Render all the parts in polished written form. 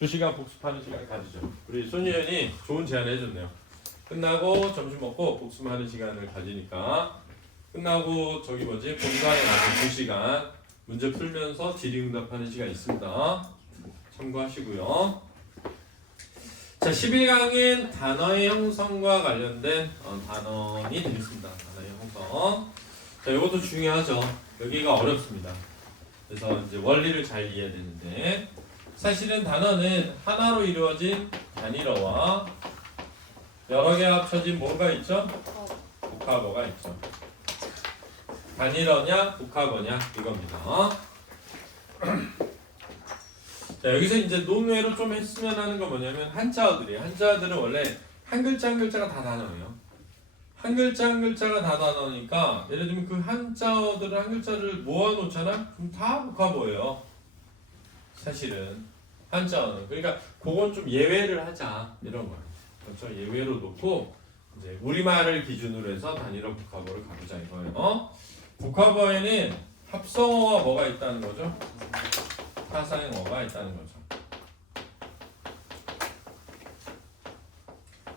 2시간 복습하는 시간 가지죠. 우리 손유연이 좋은 제안을 해줬네요. 끝나고 점심 먹고 복습하는 시간을 가지니까 끝나고 저기 뭐지 본관에 가서 2시간 문제 풀면서 질의응답하는 시간 있습니다. 참고하시고요. 자, 11강은 단어의 형성과 관련된 단원이 되겠습니다. 단어의 형성. 자, 이것도 중요하죠. 여기가 어렵습니다. 그래서 이제 원리를 잘 이해해야 되는데 사실은 단어는 하나로 이루어진 단일어와 여러 개 합쳐진 뭐가 있죠? 복합어가 있죠. 단일어냐 복합어냐 이겁니다. 자, 여기서 이제 논외로 좀 했으면 하는 건 뭐냐면 한자어들이에요. 한자어들은 원래 한 글자 한 글자가 다 단어예요. 한 글자 한 글자가 다 단어니까 예를 들면 그 한자어들을 한 글자를 모아놓잖아? 그럼 다 복합어예요. 사실은 한자어는. 그러니까 그건 좀 예외를 하자 이런 거예요. 그렇죠? 예외로 놓고 이제 우리말을 기준으로 해서 단일어 복합어를 가보자 이거예요. 복합어에는 합성어와 뭐가 있다는 거죠? 파생어가 있다는 거죠.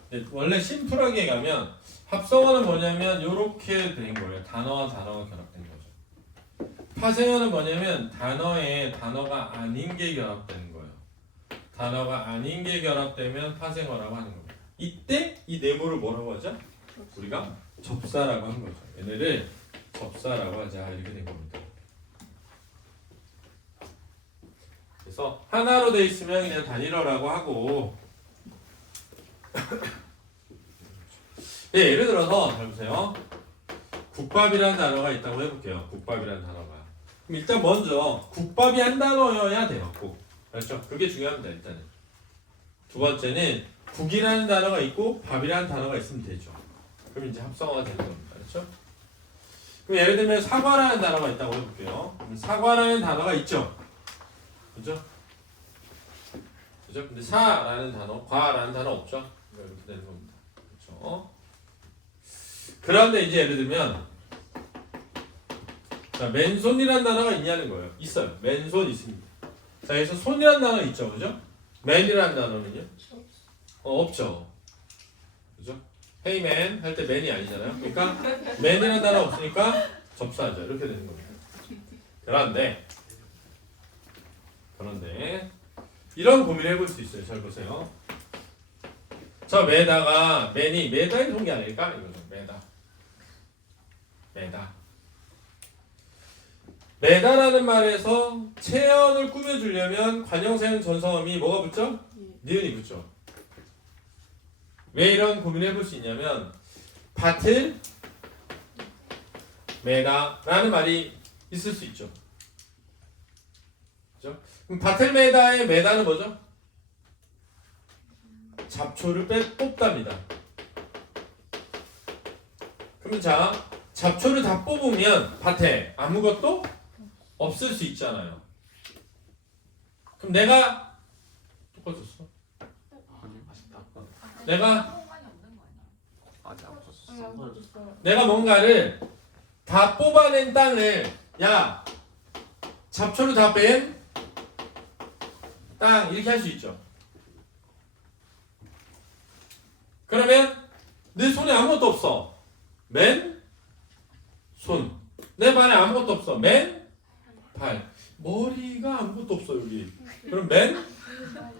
네, 원래 심플하게 가면 합성어는 뭐냐면 이렇게 된 거예요. 단어와 단어가 결합된 거죠. 파생어는 뭐냐면 단어에 단어가 아닌 게 결합되는 거예요. 단어가 아닌 게 결합되면 파생어라고 하는 겁니다. 이때 이 네모를 뭐라고 하죠? 우리가 접사라고 하는 거죠. 얘네를 접사라고 하자 이렇게 된 겁니다. 그래서 하나로 돼 있으면 그냥 단일어라고 하고 예, 예를 들어서 잘 보세요. 국밥이라는 단어가 있다고 해볼게요. 국밥이라는 단어가. 그럼 일단 먼저 국밥이 한 단어여야 돼요. 꼭. 그렇죠? 그게 중요합니다. 일단은. 두 번째는 국이라는 단어가 있고 밥이라는 단어가 있으면 되죠. 그럼 이제 합성어가 되는 겁니다. 그렇죠? 그럼 예를 들면 사과라는 단어가 있다고 해볼게요. 그럼 사과라는 단어가 있죠. 그죠? 그죠? 근데 사라는 단어, 과라는 단어 없죠? 이렇게 되는 겁니다. 그렇죠? 그런데 이제 예를 들면 자, 맨손이라는 단어가 있냐는 거예요. 있어요. 맨손 있습니다. 자, 그래서 손이라는 단어 있죠. 그죠? 맨이라는 단어는요? 없죠. 그죠? Hey man 할 때 man이 아니잖아요. 그러니까 man이라는 단어 없으니까 접사하죠. 이렇게 되는 겁니다. 그런데 이런 고민을 해볼 수 있어요. 잘 보세요. 저 매다가 맨이 매다의 동기 아닐까? 이거죠. 매다라는 말에서 체언을 꾸며주려면 관형사형 전성음이 뭐가 붙죠? 니은이 붙죠. 왜 이런 고민을 해볼 수 있냐면 밭을 매다라는 말이 있을 수 있죠. 그죠? 그럼 밭을 매다의 매다는 뭐죠? 잡초를 뽑답니다. 그러면 자, 잡초를 다 뽑으면 밭에 아무것도 없을 수 있잖아요. 그럼 내가 똑같았어. 내가 뭔가를 다 뽑아낸 땅을 야 잡초를 다 뺀 땅 이렇게 할 수 있죠. 그러면 내 손에 아무것도 없어. 맨 손. 내 발에 아무것도 없어. 맨 발. 머리가 아무것도 없어 여기. 그럼 맨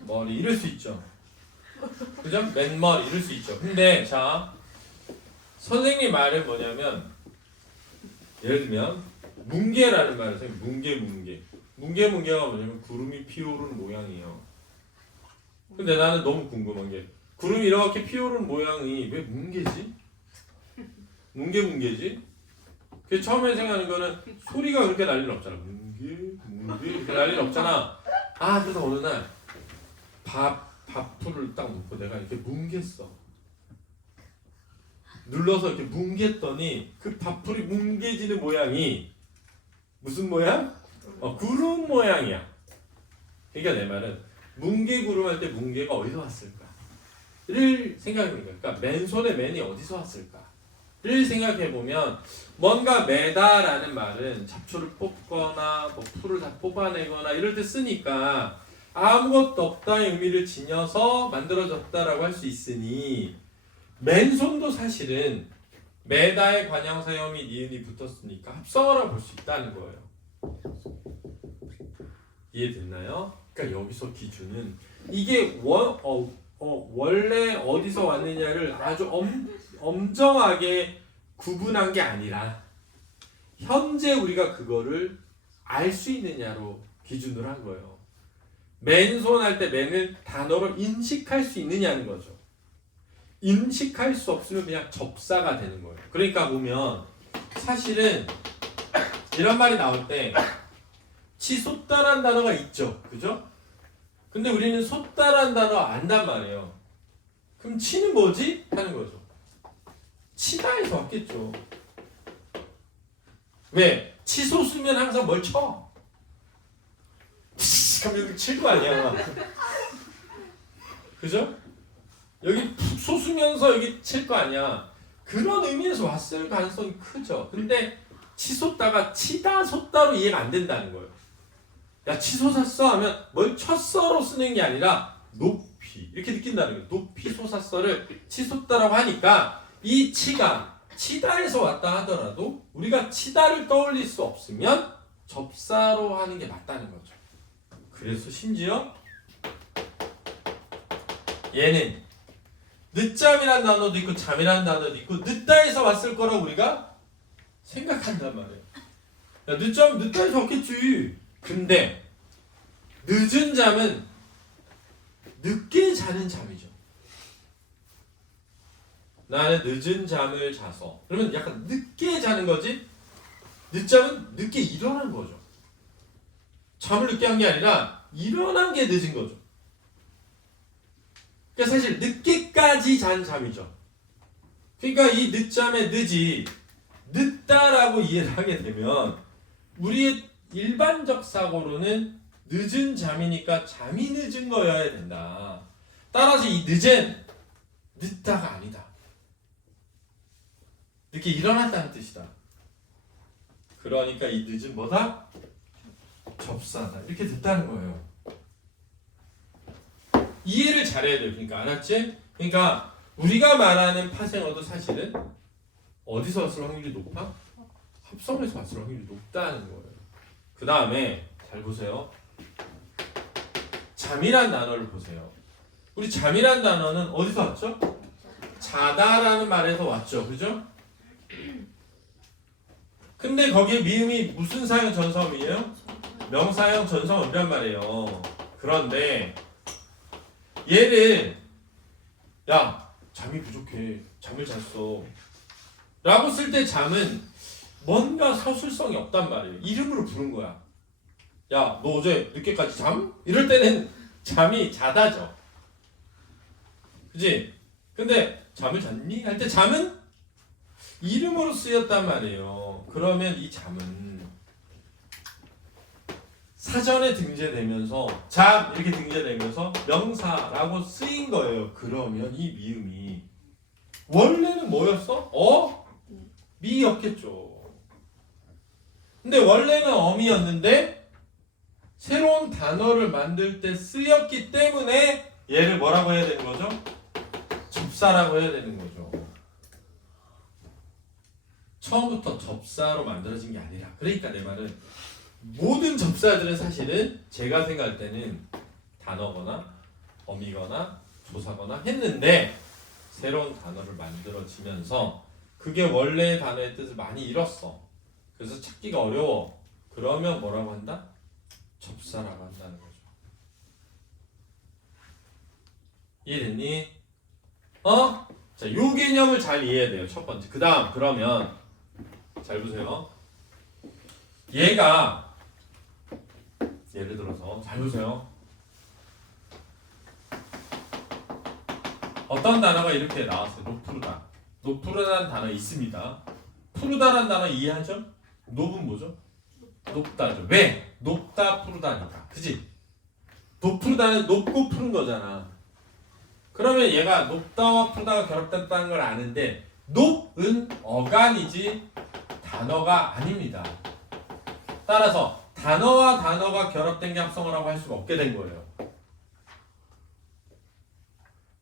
머리 이럴 수 있죠. 그죠? 맨머리 이럴 수 있죠. 근데 자 선생님 말은 뭐냐면 예를 들면 뭉게라는 말을 써요. 뭉게가 뭐냐면 구름이 피어오르는 모양이에요. 근데 나는 너무 궁금한 게 구름이 이렇게 피어오르는 모양이 왜 뭉게지? 뭉게지? 그 처음에 생각하는 거는 소리가 그렇게 날 리는 없잖아. 뭉게 이렇게 날 리는 없잖아. 아 그래서 어느 날 밥풀을 딱 놓고 내가 이렇게 뭉갰어. 눌러서 이렇게 뭉갰더니 그 밥풀이 뭉개지는 모양이 무슨 모양? 구름 모양이야. 그러니까 내 말은 뭉게구름 할 때 뭉게가 어디서 왔을까를 생각해보는 거야. 그러니까 맨손에 맨이 어디서 왔을까를 생각해보면 뭔가 매다라는 말은 잡초를 뽑거나 뭐 풀을 다 뽑아내거나 이럴 때 쓰니까 아무것도 없다의 의미를 지녀서 만들어졌다라고 할 수 있으니 맨손도 사실은 매다의 관형사형 및 이은이 붙었으니까 합성어라 볼 수 있다는 거예요. 이해됐나요? 그러니까 여기서 기준은 이게 원래 어디서 왔느냐를 아주 엄정하게 구분한 게 아니라 현재 우리가 그거를 알 수 있느냐로 기준을 한 거예요. 맨손 할 때 맨을 단어로 인식할 수 있느냐는 거죠. 인식할 수 없으면 그냥 접사가 되는 거예요. 그러니까 보면 사실은 이런 말이 나올 때 치솟다라는 단어가 있죠. 그죠? 근데 우리는 솟다라는 단어 안단 말이에요. 그럼 치는 뭐지? 하는 거죠. 치다에서 왔겠죠. 왜? 치솟으면 항상 뭘 쳐? 그럼 여기 칠 거 아니야. 그죠? 여기 푹 솟으면서 여기 칠 거 아니야. 그런 의미에서 왔을 가능성이 크죠. 근데 치솟다가 치다 솟다로 이해가 안 된다는 거예요. 야 치솟았어 하면 뭘 쳤어로 쓰는 게 아니라 높이 이렇게 느낀다는 거예요. 높이 솟았어를 치솟다라고 하니까 이 치가 치다에서 왔다 하더라도 우리가 치다를 떠올릴 수 없으면 접사로 하는 게 맞다는 거죠. 그래서 심지어 얘는 늦잠이라는 단어도 있고 잠이라는 단어도 있고 늦다에서 왔을 거라고 우리가 생각한단 말이에요. 야 늦잠 늦다에서 왔겠지. 근데 늦은 잠은 늦게 자는 잠이죠. 나는 늦은 잠을 자서 그러면 약간 늦게 자는 거지. 늦잠은 늦게 일어난 거죠. 잠을 늦게 한 게 아니라 일어난 게 늦은 거죠. 그러니까 사실 늦게까지 잔 잠이죠. 그러니까 이 늦잠의 늦이 늦다라고 이해를 하게 되면 우리의 일반적 사고로는 늦은 잠이니까 잠이 늦은 거여야 된다. 따라서 이 늦은 늦다가 아니다. 늦게 일어났다는 뜻이다. 그러니까 이 늦은 뭐다? 접사다. 이렇게 됐다는 거예요. 이해를 잘해야 돼요. 그러니까 알았지? 그러니까 우리가 말하는 파생어도 사실은 어디서 왔을 확률이 높아? 합성에서 왔을 확률이 높다는 거예요. 그 다음에 잘 보세요. 잠이란 단어를 보세요. 우리 잠이란 단어는 어디서 왔죠? 자다라는 말에서 왔죠. 그죠? 근데 거기에 미음이 무슨 사형 전성이에요? 명사형 전성이란 말이에요. 그런데 얘를 야 잠이 부족해 잠을 잤어 라고 쓸 때 잠은 뭔가 서술성이 없단 말이에요. 이름으로 부른 거야. 야 너 어제 늦게까지 잠? 이럴 때는 잠이 자다죠. 그치? 근데 잠을 잤니? 할 때 잠은 이름으로 쓰였단 말이에요. 그러면 이 잠은 사전에 등재되면서 잠 이렇게 등재되면서 명사라고 쓰인 거예요. 그러면 이 미음이 원래는 뭐였어? 미였겠죠. 근데 원래는 어미였는데 새로운 단어를 만들 때 쓰였기 때문에 얘를 뭐라고 해야 되는 거죠? 접사라고 해야 되는 거죠. 처음부터 접사로 만들어진 게 아니라. 그러니까 내 말은 모든 접사들은 사실은 제가 생각할 때는 단어거나 어미거나 조사거나 했는데 새로운 단어를 만들어지면서 그게 원래의 단어의 뜻을 많이 잃었어. 그래서 찾기가 어려워. 그러면 뭐라고 한다? 접사라고 한다는 거죠. 이해됐니? 자, 요 개념을 잘 이해해야 돼요. 첫 번째. 그 다음 그러면 잘 보세요. 얘가 예를 들어서 잘 보세요. 어떤 단어가 이렇게 나왔어요. 높푸르다. 높푸르다는 단어 있습니다. 푸르다라는 단어 이해하죠? 높은 뭐죠? 높다죠. 왜? 높다 푸르다니까. 그지? 높푸르다는 높고 푸른 거잖아. 그러면 얘가 높다와 푸르다가 결합됐다는 걸 아는데 높은 어간이지 단어가 아닙니다. 따라서 단어와 단어가 결합된 게 합성어라고 할 수가 없게 된 거예요.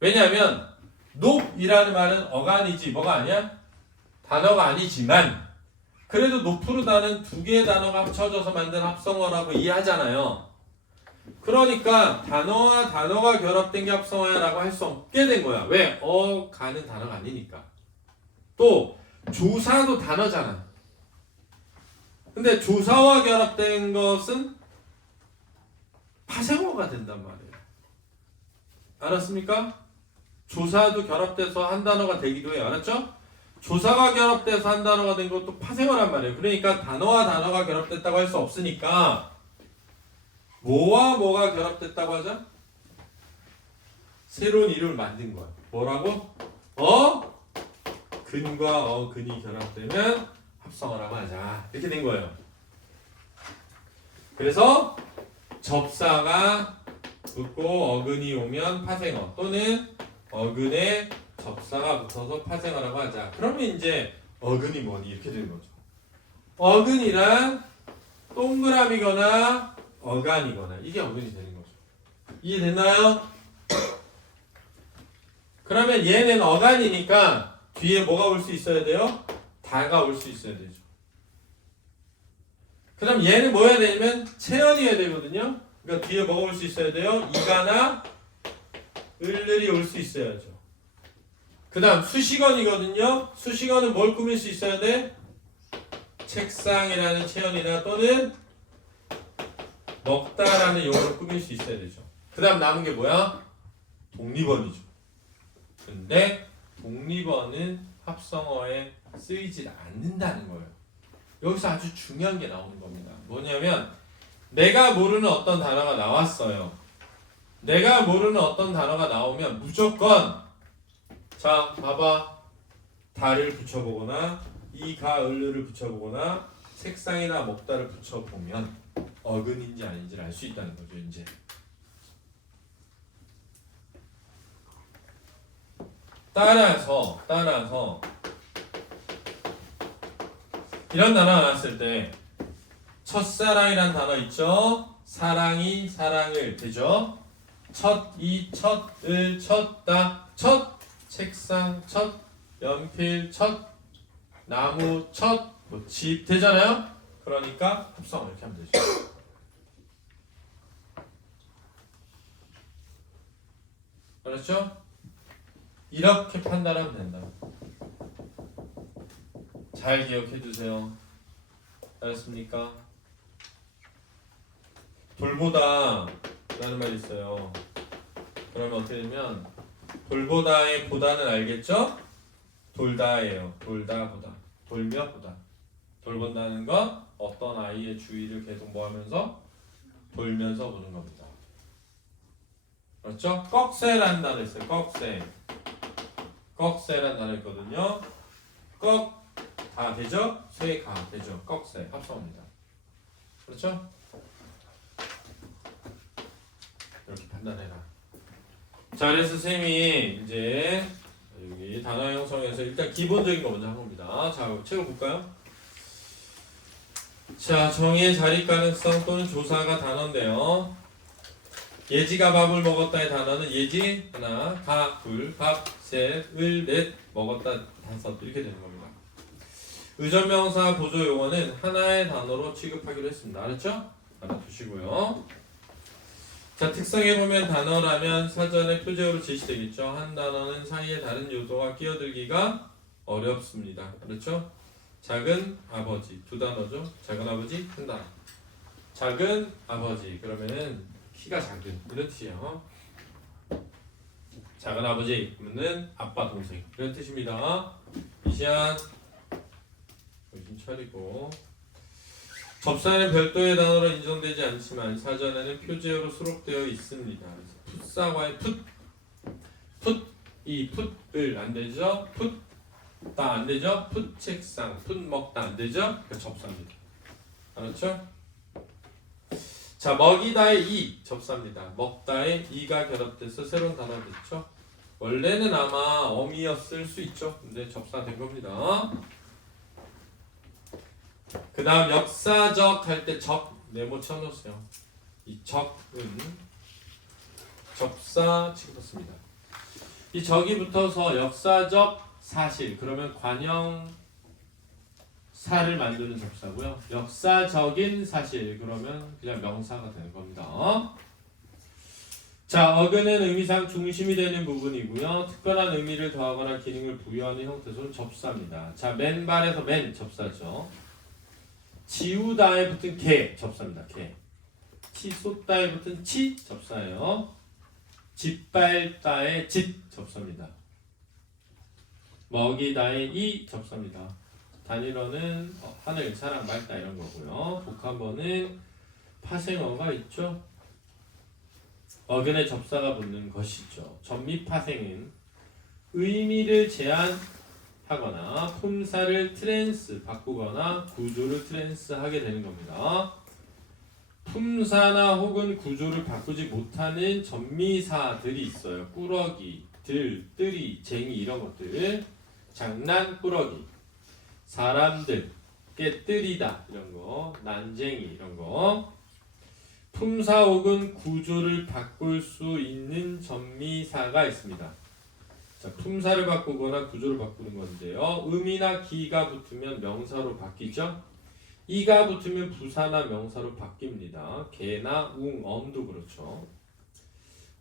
왜냐하면 높이라는 말은 어간이지 뭐가 아니야? 단어가 아니지만 그래도 높으로다는 두 개의 단어가 합쳐져서 만든 합성어라고 이해하잖아요. 그러니까 단어와 단어가 결합된 게 합성어야라고 할 수 없게 된 거야. 왜? 어간은 단어가 아니니까. 또 조사도 단어잖아. 근데 조사와 결합된 것은 파생어가 된단 말이에요. 알았습니까? 조사도 결합돼서 한 단어가 되기도 해요. 알았죠? 조사가 결합돼서 한 단어가 된 것도 파생어란 말이에요. 그러니까 단어와 단어가 결합됐다고 할 수 없으니까 뭐와 뭐가 결합됐다고 하자? 새로운 이름을 만든 거야. 뭐라고? 근과 어근이 결합되면 합성어라고 하자. 이렇게 된 거예요. 그래서 접사가 붙고 어근이 오면 파생어 또는 어근에 접사가 붙어서 파생어라고 하자. 그러면 이제 어근이 뭐니 이렇게 되는 거죠. 어근이란 동그라미거나 어간이거나 이게 어근이 되는 거죠. 이해됐나요? 그러면 얘는 어간이니까 뒤에 뭐가 올 수 있어야 돼요? 다가 올 수 있어야 되죠. 그럼 얘는 뭐 해야 되냐면 체연이어야 되거든요. 그러니까 뒤에 뭐가 올 수 있어야 돼요? 이가나 을을이 올 수 있어야죠. 그 다음 수식어이거든요. 수식어는 뭘 꾸밀 수 있어야 돼? 책상이라는 체연이나 또는 먹다라는 용어로 꾸밀 수 있어야 되죠. 그 다음 남은 게 뭐야? 독립어이죠. 근데 독립어는 합성어에 쓰이질 않는다는 거예요. 여기서 아주 중요한 게 나오는 겁니다. 뭐냐면 내가 모르는 어떤 단어가 나왔어요. 내가 모르는 어떤 단어가 나오면 무조건 자 봐봐 다를 붙여보거나 이가 을을 붙여보거나 책상이나 먹다를 붙여보면 어근인지 아닌지를 알 수 있다는 거죠. 이제 따라서 이런 단어가 나왔을 때 첫사랑이란 단어 있죠? 사랑이 사랑을 되죠? 첫이 첫을 쳤다 첫 책상 첫 연필 첫 나무 첫 집 되잖아요? 그러니까 합성 이렇게 하면 되죠. 그렇죠? 이렇게 판단하면 된다. 잘 기억해 두세요. 알았습니까? 돌보다 라는 말이 있어요. 그러면 어떻게 되면 돌보다의 보다는 알겠죠? 돌다예요. 돌다 보다. 돌며 보다. 돌본다는 건 어떤 아이의 주위를 계속 뭐 하면서 돌면서 보는 겁니다. 그렇죠? 꺽쇠라는 단어 있어요. 꺽쇠. 꺽쇠라는 단어 있거든요. 꺽 다 되죠? 쇠가 되죠. 꺽쇠 합성입니다. 그렇죠? 이렇게 판단해라. 자, 그래서 쌤이 이제 여기 단어 형성에서 일단 기본적인 거 먼저 한 겁니다. 자, 책을 볼까요? 자, 정의의 자리 가능성 또는 조사가 단어인데요. 예지가 밥을 먹었다의 단어는 예지 하나, 가 둘, 밥 셋, 을 넷, 먹었다 다섯 이렇게 되는 겁니다. 의존명사 보조 용어는 하나의 단어로 취급하기로 했습니다. 알았죠? 알아두시고요. 자, 특성에 보면 단어라면 사전에 표제어로 제시되겠죠. 한 단어는 사이에 다른 요소가 끼어들기가 어렵습니다. 그렇죠? 작은 아버지 두 단어죠. 작은 아버지 큰 단어. 작은 아버지 그러면은 키가 작은 이런 뜻이에요. 작은 아버지 그러면은 아빠 동생 이런 뜻입니다. 이시안 정신 차리고. 접사는 별도의 단어로 인정되지 않지만 사전에는 표제어로 수록되어 있습니다. 풋사과의 이 풋을 안 되죠. 풋다 안 되죠. 풋 책상 풋 먹다 안 되죠. 그러니까 접사입니다. 알았죠? 자, 먹이다의 이 접사입니다. 먹다의 이가 결합돼서 새로운 단어가 됐죠. 원래는 아마 어미였을 수 있죠. 근데 접사된 겁니다. 그 다음 역사적 할 때 적 네모 쳐놓으세요. 이 적은 접사 취급했습니다. 이 적이 붙어서 역사적 사실 그러면 관형사를 만드는 접사고요. 역사적인 사실 그러면 그냥 명사가 되는 겁니다. 자, 어근은 의미상 중심이 되는 부분이고요. 특별한 의미를 더하거나 기능을 부여하는 형태로는 접사입니다. 자, 맨발에서 맨 접사죠. 지우다에 붙은 개 접사입니다. 개. 치솟다에 붙은 치 접사예요. 짓밟다에 짓 접사입니다. 먹이다에 이 접사입니다. 단일어는 하늘, 사랑, 맑다 이런 거고요. 복합어는 파생어가 있죠. 어근에 접사가 붙는 것이죠. 전미파생은 의미를 제한하거나 품사를 트랜스 바꾸거나 구조를 트랜스하게 되는 겁니다. 품사나 혹은 구조를 바꾸지 못하는 전미사들이 있어요. 꾸러기, 들, 뜨리, 쟁이 이런 것들. 장난, 꾸러기. 사람들, 깨뜨리다 이런 거. 난쟁이 이런 거. 품사 혹은 구조를 바꿀 수 있는 전미사가 있습니다. 자, 품사를 바꾸거나 구조를 바꾸는 건데요. 음이나 기가 붙으면 명사로 바뀌죠. 이가 붙으면 부사나 명사로 바뀝니다. 개나 웅, 엄도 그렇죠.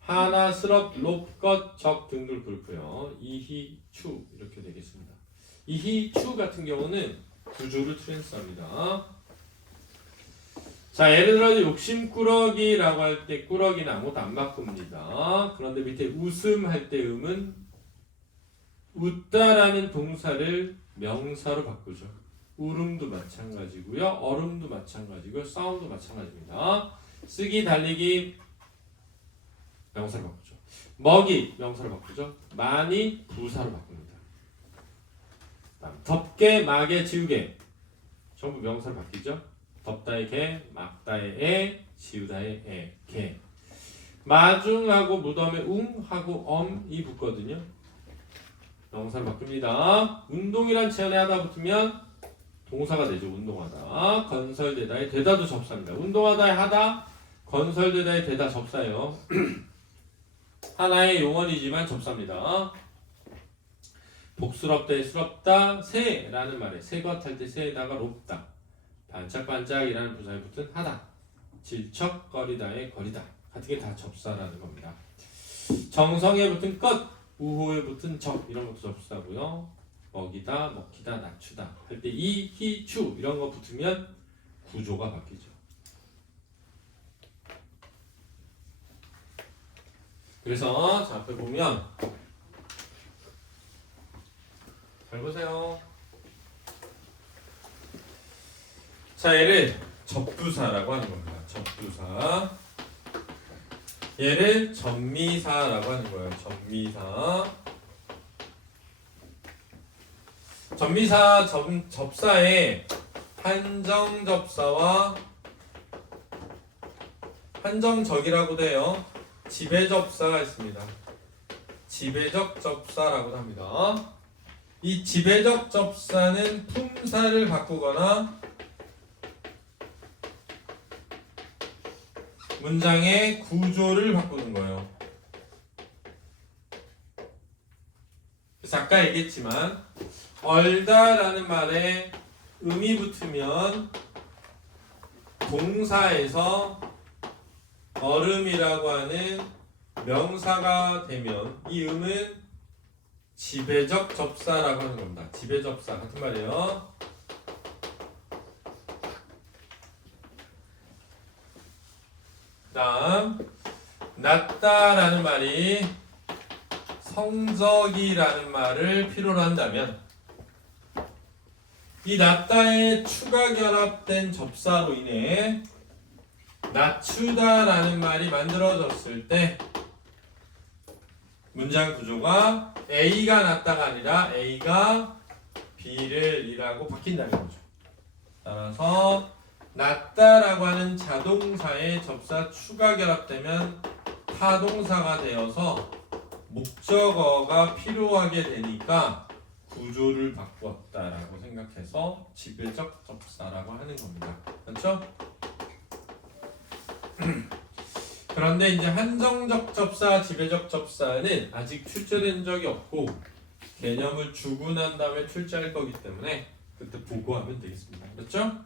하나, 스럽, 롭, 것, 적 등도 그렇고요. 이히, 추 이렇게 되겠습니다. 이히, 추 같은 경우는 구조를 트랜스합니다. 자, 예를 들어 욕심꾸러기라고 할 때 꾸러기는 아무것도 안 바꿉니다. 그런데 밑에 웃음 할 때 음은 웃다라는 동사를 명사로 바꾸죠. 울음도 마찬가지고요. 얼음도 마찬가지고요. 싸움도 마찬가지입니다. 쓰기, 달리기 명사로 바꾸죠. 먹이 명사로 바꾸죠. 많이 부사로 바꿉니다. 덮개, 막에, 지우개 전부 명사로 바뀌죠. 덮다의 개, 막다의 애, 지우다의 애, 개. 마중하고 무덤에 웅하고 엄이 붙거든요. 명사로 바뀝니다. 운동이란 체언에 하다 붙으면 동사가 되죠. 운동하다. 건설되다의 되다도 접사입니다. 운동하다의 하다, 건설되다의 되다 접사예요. 하나의 용언이지만 접사입니다. 복스럽다의 스럽다, 새라는 말에 새것 할 때 새에다가 롭다. 반짝반짝이라는 부사에 붙은 하다. 질척거리다의 거리다. 같은 게 다 접사라는 겁니다. 정성에 붙은 것, 우호에 붙은 적 이런 것도 접사고요. 먹이다, 먹히다, 낮추다 할 때 이, 히, 추 이런 거 붙으면 구조가 바뀌죠. 그래서 자, 앞에 보면 잘 보세요. 자, 얘를 접두사라고 하는 겁니다. 접두사. 얘를 전미사라고 하는 거예요. 전미사. 전미사 접사에 한정접사와 한정적이라고도 해요. 지배접사가 있습니다. 지배적 접사라고도 합니다. 이 지배적 접사는 품사를 바꾸거나 문장의 구조를 바꾸는 거예요. 그래서 아까 얘기했지만 얼다라는 말에 음이 붙으면 동사에서 얼음이라고 하는 명사가 되면 이 음은 지배적 접사라고 하는 겁니다. 지배접사 같은 말이에요. 다음 낮다라는 말이 성적이라는 말을 필요로 한다면 이 낮다에 추가 결합된 접사로 인해 낮추다라는 말이 만들어졌을 때 문장 구조가 A가 낮다가 아니라 A가 B를 이라고 바뀐다는 거죠. 따라서 낮다라고 하는 자동사에 접사 추가 결합되면 타동사가 되어서 목적어가 필요하게 되니까 구조를 바꿨다라고 생각해서 지배적 접사라고 하는 겁니다. 그렇죠? 그런데 이제 한정적 접사, 지배적 접사는 아직 출제된 적이 없고 개념을 주고 난 다음에 출제할 거기 때문에 그때 보고하면 되겠습니다. 그렇죠?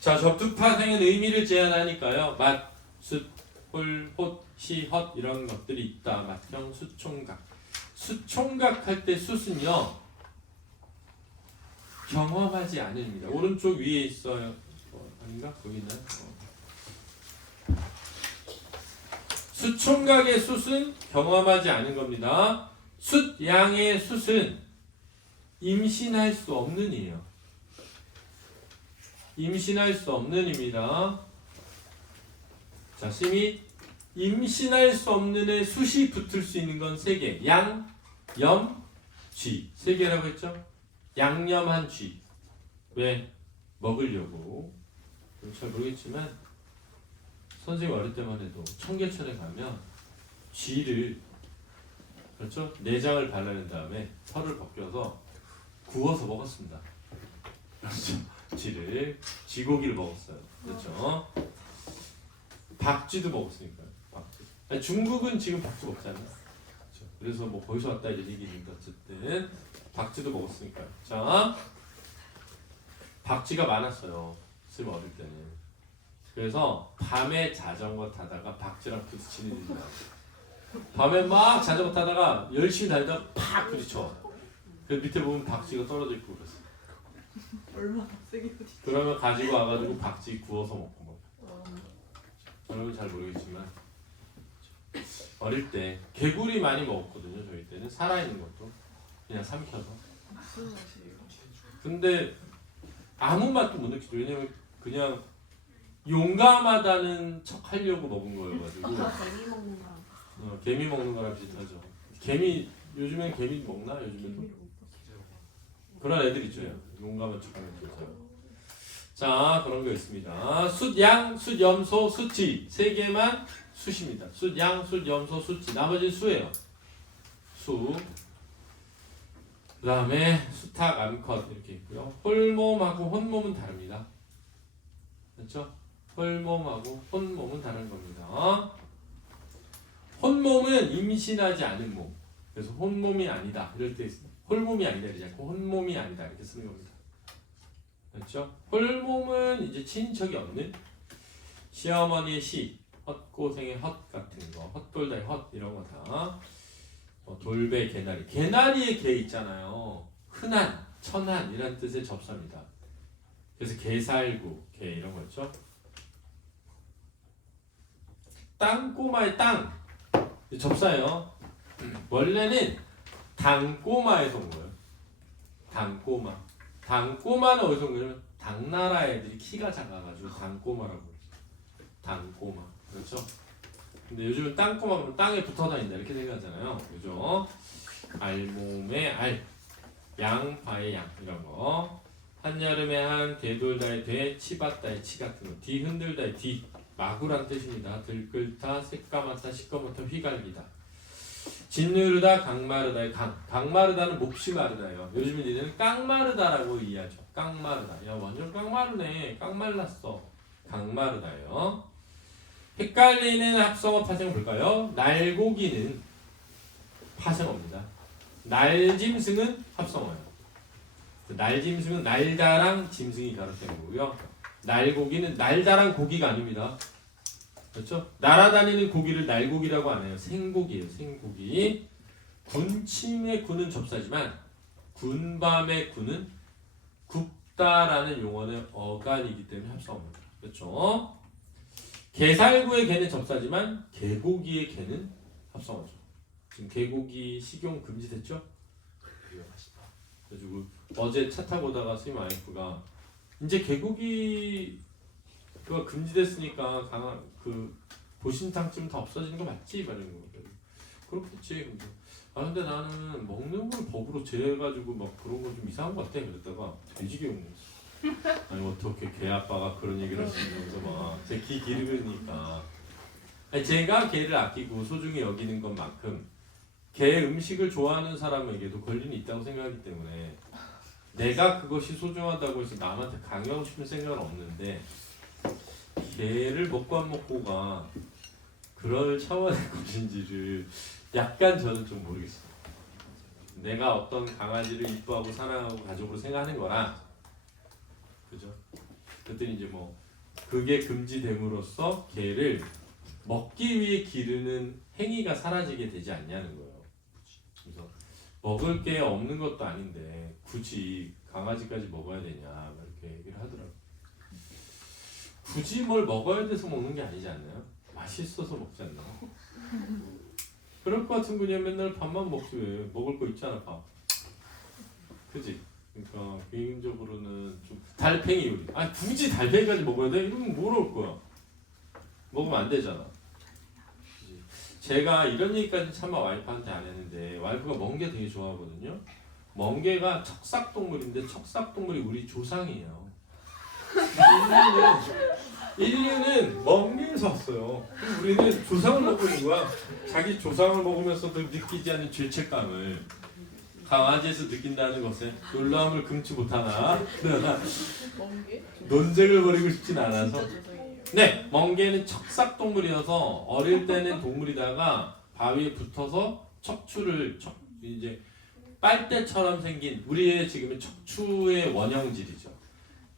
자, 접두파생은 의미를 제한하니까요. 맛, 숫, 홀, 홑, 시, 헛 이런 것들이 있다. 맛형, 수총각. 수총각 할 때 숫은요. 경험하지 않습니다. 오른쪽 위에 있어요. 아닌가? 거기는. 수총각의 숫은 경험하지 않은 겁니다. 숫, 양의 숫은 임신할 수 없는 이에요. 임신할 수 없는 입니다. 자, 심이 임신할 수 없는 애 숫이 붙을 수 있는 건 3개. 양, 염, 쥐. 3개라고 했죠? 양념한 쥐. 왜? 먹으려고. 잘 모르겠지만 선생님 어릴 때만 해도 청계천에 가면 쥐를 그렇죠? 내장을 발라낸 다음에 털을 벗겨서 구워서 먹었습니다. 그렇죠? 쥐를 쥐고기를 먹었어요. 그렇죠? 박쥐도 먹었으니까요. 박쥐. 아니, 중국은 지금 박쥐 먹잖아요. 그렇죠? 그래서 뭐 거기서 왔다 이런 얘기 있는데 어쨌든 박쥐도 먹었으니까요. 자, 박쥐가 많았어요. 쌤 어릴 때는. 그래서 밤에 자전거 타다가 박쥐랑 부딪히는 일이 나왔어요. 밤에 막 자전거 타다가 열심히 달리다가 팍 부딪혀. 그 밑에 보면 박쥐가 떨어져 있고 그랬어. 얼마나 세게 부딪혀. 그러면 가지고 와가지고 박쥐 구워서 먹고 뭐. 여러분 잘 모르겠지만 어릴 때 개구리 많이 먹었거든요. 저희 때는 살아있는 것도 그냥 삼켜서. 무슨 맛이에요? 근데 아무 맛도 못 느끼죠. 왜냐면 그냥 용감하다는 척 하려고 먹은 거여가지고. 개미 먹는 거랑 개미 먹는 거랑 비슷하죠. 개미 요즘엔 개미 먹나? 요즘에도 그런 애들 있죠. 용감한 척하는 애들. 자, 그런 거 있습니다. 숫양, 숫염소, 숫지 3개만 숫입니다. 숫양, 숫염소, 숫지 나머지는 수예요. 수. 그 다음에 수탉, 암컷 이렇게 있고요. 홀몸하고 혼몸은 다릅니다. 그렇죠? 홀몸하고 혼몸은 다른 겁니다. 혼몸은 임신하지 않은 몸. 그래서 혼몸이 아니다. 이럴 때 홀몸이 아니다 이러지 않고 혼몸이 아니다 이렇게 쓰는 겁니다. 그렇죠? 홀몸은 이제 친척이 없는 시어머니의 시, 헛고생의 헛 같은 거, 헛돌다의 헛 이런 거다. 돌배, 개나리. 개나리의 개 있잖아요. 흔한, 천한 이런 뜻의 접사입니다. 그래서 개살구, 개 이런 거 있죠. 땅꼬마의 땅 접사예요. 원래는 당꼬마에서 온 거예요. 당꼬마. 당꼬마는 어디서 온 거냐면 당나라 애들이 키가 작아가지고 당꼬마라고 그러죠. 당꼬마. 그렇죠? 근데 요즘은 땅꼬마 그러면 땅에 붙어 다닌다 이렇게 생각하잖아요. 그죠? 알몸의 알, 양파의 양 이런 거. 한여름의 한, 되돌다의 되, 치받다의 치 같은 거. 뒤 흔들다의 뒤. 마구란 뜻입니다. 들끓다, 새까맣다, 시꺼멓다, 휘갈기다. 짓누르다, 강마르다의 강. 강마르다는 몹시 마르다예요. 요즘 이제는 깡마르다라고 이해하죠. 깡마르다. 야, 완전 깡마르네. 깡말랐어. 강마르다예요. 헷갈리는 합성어 파생어 볼까요? 날고기는 파생어입니다. 날짐승은 합성어예요. 날짐승은 날다랑 짐승이 가로된 거고요. 날고기는 날다랑 고기가 아닙니다. 그렇죠? 날아다니는 고기를 날고기라고 안 해요. 생고기예요. 생고기. 군침의 군은 접사지만 군밤의 군은 굽다라는 용어는 어간이기 때문에 합성어입니다. 그렇죠? 개살구의 개는 접사지만 개고기의 개는 합성어죠. 지금 개고기 식용 금지됐죠? 위험하시다. 그래가지고 어제 차 타고 오다가 선생님 와이프가 이제 개고기가 금지됐으니까 강한 그 보신탕쯤 다 없어지는 거 맞지? 이러는 거. 그렇겠지. 근데 근데 나는 먹는 걸 법으로 제해가지고 막 그런 거 좀 이상한 거 같아. 그랬다가 돼지게 먹었어. 아니 어떻게 개 아빠가 그런 얘기를 할 수 있는지 막 제 기 기르니까. 아니, 제가 개를 아끼고 소중히 여기는 것만큼 개 음식을 좋아하는 사람에게도 권리는 있다고 생각하기 때문에 내가 그것이 소중하다고 해서 남한테 강요하고 싶은 생각은 없는데 개를 먹고 안 먹고가 그럴 차원의 것인지를 약간 저는 좀 모르겠어요. 내가 어떤 강아지를 이뻐하고 사랑하고 가족으로 생각하는 거랑, 그죠? 그랬더니 이제 뭐 그게 금지됨으로써 개를 먹기 위해 기르는 행위가 사라지게 되지 않냐는 거예요. 그래서 먹을 게 없는 것도 아닌데 굳이 강아지까지 먹어야 되냐 이렇게 얘기를 하더라고요. 굳이 뭘 먹어야 돼서 먹는 게 아니지 않나요? 맛있어서 먹지 않나요? 그럴 것 같은 분이야 맨날 밥만 먹지 왜 먹을 거 있잖아 밥. 그지? 그러니까 개인적으로는 좀 달팽이 요리. 아 굳이 달팽이까지 먹어야 돼? 이러면 모를 거야. 먹으면 안 되잖아. 그치? 제가 이런 얘기까지 차마 와이프한테 안 했는데 와이프가 멍게 되게 좋아하거든요. 멍게가 척삭동물인데 척삭동물이 우리 조상이에요. 인류는 멍게에서 왔어요. 우리는 조상을 먹고 있는 거야. 자기 조상을 먹으면서도 느끼지 않는 죄책감을 강아지에서 느낀다는 것에 놀라움을 금치 못하나 멍게? 논쟁을 벌이고 싶진 않아서. 진짜 죄송해요. 네, 멍게는 척삭동물이어서 어릴 때는 동물이다가 바위에 붙어서 척추를 이제 빨대처럼 생긴 우리의 지금은 척추의 원형질이죠.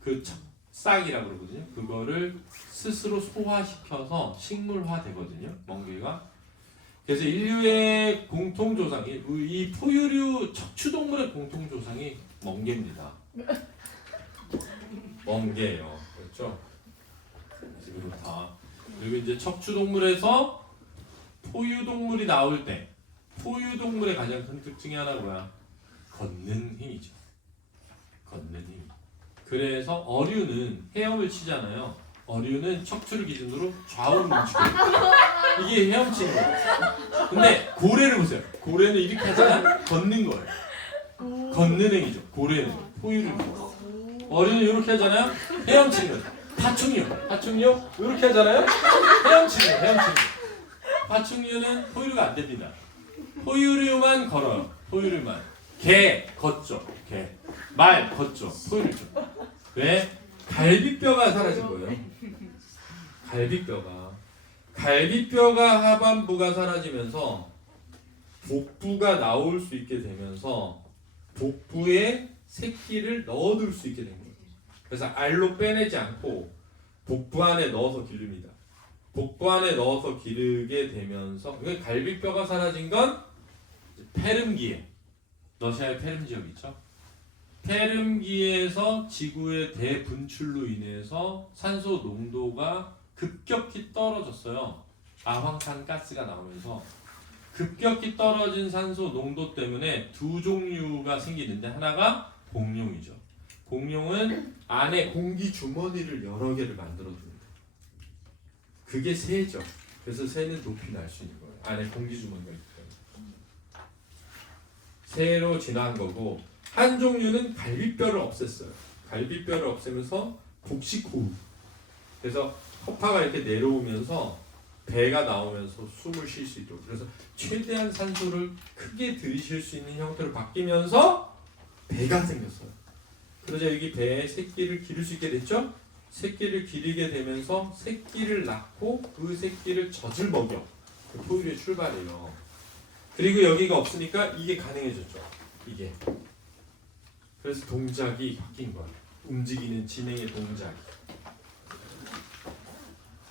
그 척싹이라고 그러거든요. 그거를 스스로 소화시켜서 식물화 되거든요. 멍게가. 그래서 인류의 공통조상이 이 포유류 척추동물의 공통조상이 멍게입니다. 멍게예요. 그렇죠? 그렇다. 그리고 이제 척추동물에서 포유동물이 나올 때 포유동물의 가장 큰 특징이 하나 뭐야? 걷는 힘이죠. 걷는 힘. 그래서 어류는 헤엄을 치잖아요. 어류는 척추를 기준으로 좌우로 움직여요. 이게 헤엄치는 거예요. 근데 고래를 보세요. 고래는 이렇게 하잖아. 걷는 거예요. 걷는 행위죠. 고래는 포유를. 어류는 이렇게 하잖아요. 헤엄치는 거예요. 파충류 이렇게 하잖아요. 헤엄치는 거예요. 헤엄치는 거예요. 파충류는 포유류가 안 됩니다. 포유류만 걸어요. 포유류만. 개 걷죠. 개. 말 걷죠. 포유류죠. 왜? 갈비뼈가 사라진 거예요. 갈비뼈가 하반부가 사라지면서 복부가 나올 수 있게 되면서 복부에 새끼를 넣어둘 수 있게 된 거예요. 그래서 알로 빼내지 않고 복부 안에 넣어서 기릅니다. 복부 안에 넣어서 기르게 되면서 갈비뼈가 사라진 건 페름기에 러시아의 페름 지역 있죠? 페름기에서 지구의 대분출로 인해서 산소 농도가 급격히 떨어졌어요. 아황산 가스가 나오면서 급격히 떨어진 산소 농도 때문에 두 종류가 생기는데 하나가 공룡이죠. 공룡은 안에 공기 주머니를 여러 개를 만들어줍니다. 그게 새죠. 그래서 새는 높이 날 수 있는 거예요. 안에 공기 주머니가 있기 때문에. 새로 진화한 거고 한 종류는 갈비뼈를 없앴어요. 갈비뼈를 없애면서 복식호흡. 그래서 허파가 이렇게 내려오면서 배가 나오면서 숨을 쉴 수 있도록. 그래서 최대한 산소를 크게 들이쉴 수 있는 형태로 바뀌면서 배가 생겼어요. 그러자 여기 배에 새끼를 기를 수 있게 됐죠? 새끼를 기르게 되면서 새끼를 낳고 그 새끼를 젖을 먹여. 그 포유류의 출발이에요. 그리고 여기가 없으니까 이게 가능해졌죠. 이게. 그래서 동작이 바뀐 거예요. 움직이는 진행의 동작.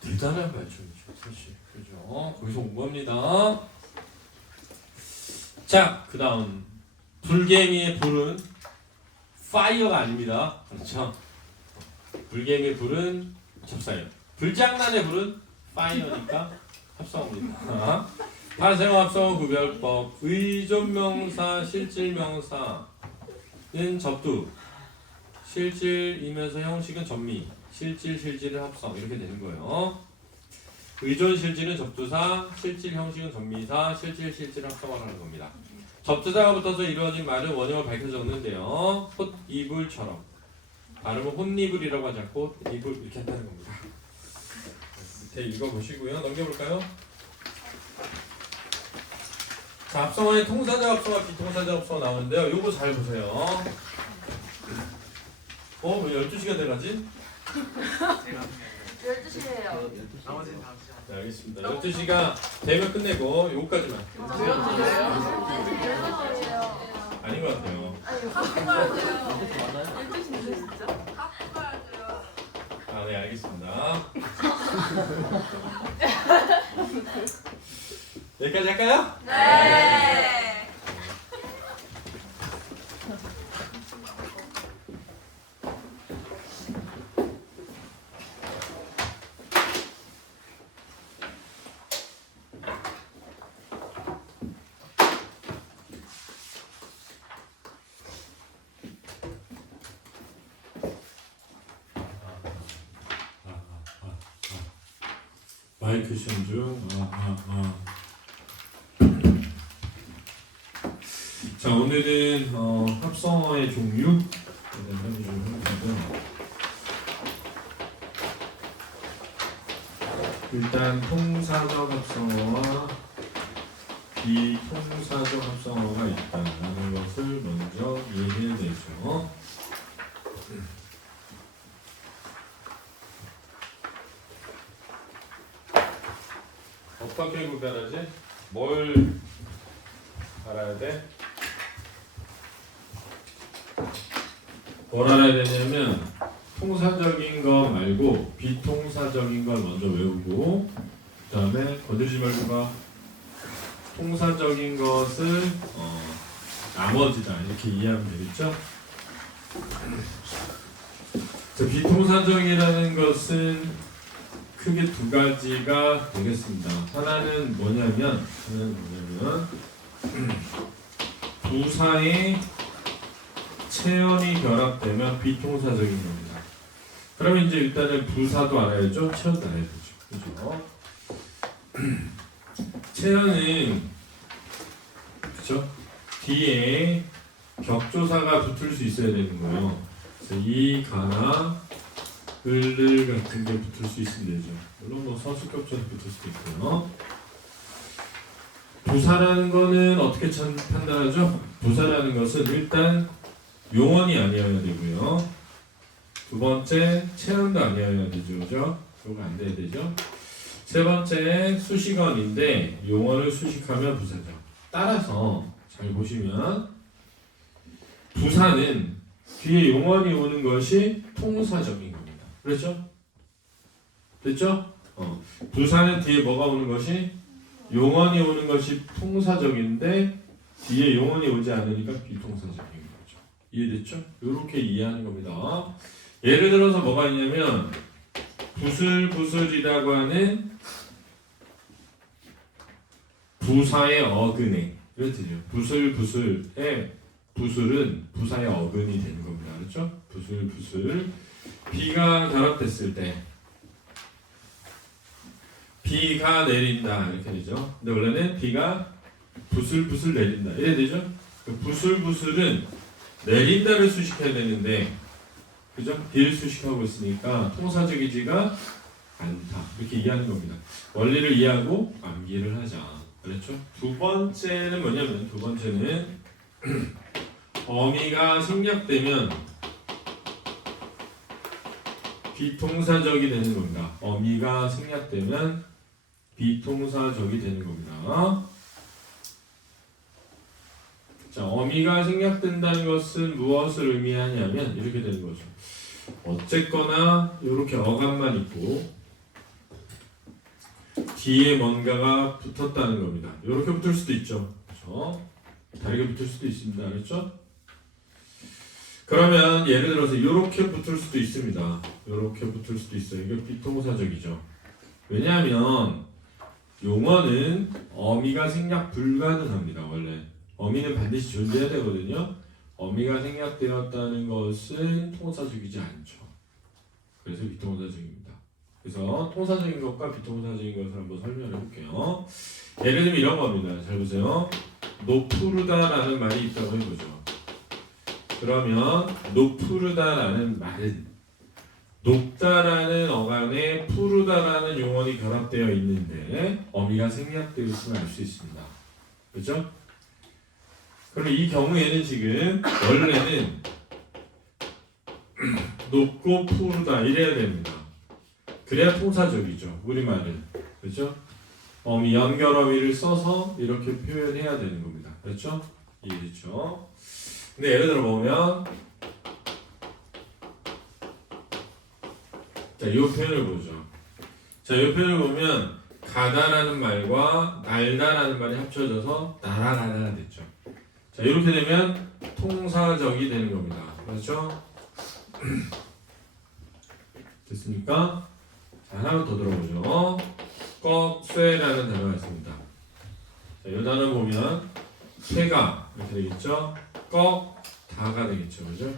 대단한 발전이죠, 사실. 그죠? 거기서 온 겁니다. 자, 그 다음. 불개미의 불은 파이어가 아닙니다. 그렇죠? 불개미의 불은 접사예요. 불장난의 불은 파이어니까 합성어입니다. 타생어 합성어 구별법. 의존명사, 실질명사는 접두. 실질이면서 형식은 전미. 실질을 합성. 이렇게 되는 거예요. 의존 실질은 접두사, 실질 형식은 전미사, 실질을 합성하라는 겁니다. 접두사가 붙어서 이루어진 말은 원형을 밝혀 적는데요. 홑, 이불처럼. 발음은 혼이불이라고 하지 않고 이불 이렇게 한다는 겁니다. 밑에 읽어보시고요. 넘겨볼까요? 자, 합성어에 통사자 합성어, 비통사자 합성어 나오는데요. 요거 잘 보세요. 왜 12시가 돼가지? 12시에요. 나머지는 다음 시간. 네, 알겠습니다. 12시가 되면 끝내고 요거까지만. 아닌 것 같아요. 아, 네, 알겠습니다. 여기까지 할까요? 네. 마이크 시험 중. 자, 오늘은 합성어의 종류에 대한 설명 좀 해보고요. 일단 통사적 합성어와 비통사적 합성어가 있다는 것을 먼저 이해해내죠. 어떻게 구별하지? 뭘 알아야 돼? 뭘 알아야 되냐면 통사적인 거 말고 비통사적인 걸 먼저 외우고 그 다음에 건들지 말고 봐. 통사적인 것을 나머지다 이렇게 이해하면 되겠죠? 자, 비통사적이라는 것은 크게 두 가지가 되겠습니다. 하나는 뭐냐면 부사의 체험이 결합되면 비통사적인 겁니다. 그러면 이제 일단은 부사도 알아야죠, 체험도 알아야 되죠. 그죠? 체험은 그죠? 뒤에 격조사가 붙을 수 있어야 되는 거예요. 그래서 이 가나 을을 같은 게 붙을 수 있으면 되죠. 물론 뭐 서술격조사 붙을 수도 있고요. 부사라는 거는 어떻게 판단하죠? 부사라는 것은 일단 용언이 아니어야 되고요. 두 번째 체언도 아니어야 되죠. 그죠? 그거 안 돼야 되죠. 세 번째 수식어인데 용언을 수식하면 부사죠. 따라서 잘 보시면 부사는 뒤에 용언이 오는 것이 통사적인 겁니다. 그렇죠? 됐죠? 부사는 뒤에 뭐가 오는 것이 용언이 오는 것이 통사적인데 뒤에 용언이 오지 않으니까 비통사적인 거죠. 이해됐죠? 이렇게 이해하는 겁니다. 예를 들어서 뭐가 있냐면 부슬부슬이라고 하는 부사의 어근에 이렇게 되죠. 부슬부슬의 부슬은 부사의 어근이 되는 겁니다. 그렇죠? 부슬부슬 비가 결합됐을 때 비가 내린다 이렇게 되죠. 근데 원래는 비가 부슬부슬 내린다 이래 되죠. 그 부슬부슬은 내린다를 수식해야 되는데 그죠? 비를 수식하고 있으니까 통사적이지가 않다 이렇게 이해하는 겁니다. 원리를 이해하고 암기를 하자. 그렇죠? 두 번째는 뭐냐면 두 번째는 어미가 생략되면 비통사적이 되는 겁니다. 어미가 생략되면 비통사적이 되는 겁니다. 자, 어미가 생략된다는 것은 무엇을 의미하냐면 이렇게 되는 거죠. 어쨌거나 이렇게 어감만 있고 뒤에 뭔가가 붙었다는 겁니다. 이렇게 붙을 수도 있죠. 그렇죠? 다르게 붙을 수도 있습니다. 그렇죠? 그러면 예를 들어서 이렇게 붙을 수도 있습니다. 이렇게 붙을 수도 있어요. 이게 비통사적이죠. 왜냐하면 용어는 어미가 생략 불가능합니다. 원래 어미는 반드시 존재해야 되거든요. 어미가 생략되었다는 것은 통사적이지 않죠. 그래서 비통사적입니다. 그래서 통사적인 것과 비통사적인 것을 한번 설명해 볼게요. 예를 들면 이런 겁니다. 잘 보세요. 노푸르다라는 말이 있다고 해보죠. 그러면 노푸르다라는 말은 높다라는 어간에 푸르다라는 용언이 결합되어 있는데 어미가 생략되어 있음을 알 수 있습니다. 그렇죠? 그럼 이 경우에는 지금 원래는 높고 푸르다 이래야 됩니다. 그래야 통사적이죠. 우리말은. 그렇죠? 어미 연결어미를 써서 이렇게 표현해야 되는 겁니다. 그렇죠? 이해됐죠? 근데 예를 들어 보면 자, 이 표현을 보죠. 자, 이 표현을 보면 가다라는 말과 날다라는 말이 합쳐져서 날아가다가 됐죠. 자, 이렇게 되면 통사적이 되는 겁니다. 그렇죠? 됐습니까? 자, 하나만 더 들어보죠. 꺽쇠라는 단어가 있습니다. 자, 이 단어 보면 쇠가 이렇게 되겠죠? 꺽다가 되겠죠. 그죠?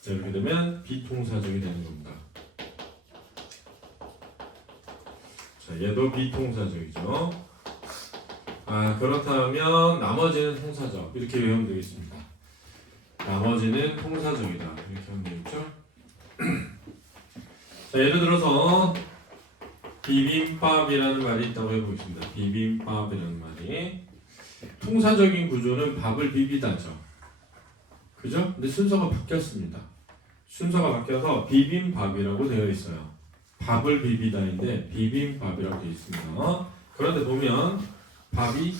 자, 이렇게 되면 비통사적이 되는 겁니다. 자, 얘도 비통사적이죠. 아, 그렇다면 나머지는 통사적 이렇게 외우면 되겠습니다. 나머지는 통사적이다 이렇게 하면 되겠죠. 자, 예를 들어서 비빔밥이라는 말이 있다고 해보겠습니다. 비빔밥이라는 말이 통사적인 구조는 밥을 비비다죠. 그죠? 근데 순서가 바뀌었습니다. 순서가 바뀌어서 비빔밥이라고 되어 있어요. 밥을 비비다인데 비빔밥이라고 되어 있습니다. 그런데 보면 밥이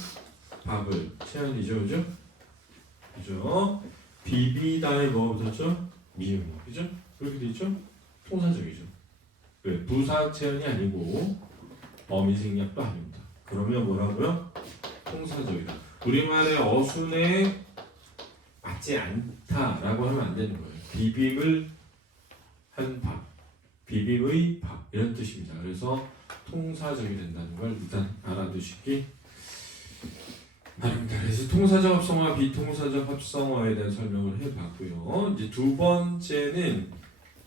밥을 채연이죠, 그죠? 그죠? 비비다에 뭐가 붙었죠? 미음, 그죠? 그렇게 되어 있죠? 통사적이죠. 왜? 부사 채연이 아니고 어미생략도 아닙니다. 그러면 뭐라고요? 통사적이다. 우리말의 어순에 맞지 않다라고 하면 안 되는 거예요. 비빔을 한 밥, 비빔의 밥 이런 뜻입니다. 그래서 통사적이 된다는 걸 일단 알아두시기 바랍니다. 그래서 통사적 합성어와 비통사적 합성어에 대한 설명을 해봤고요. 이제 두 번째는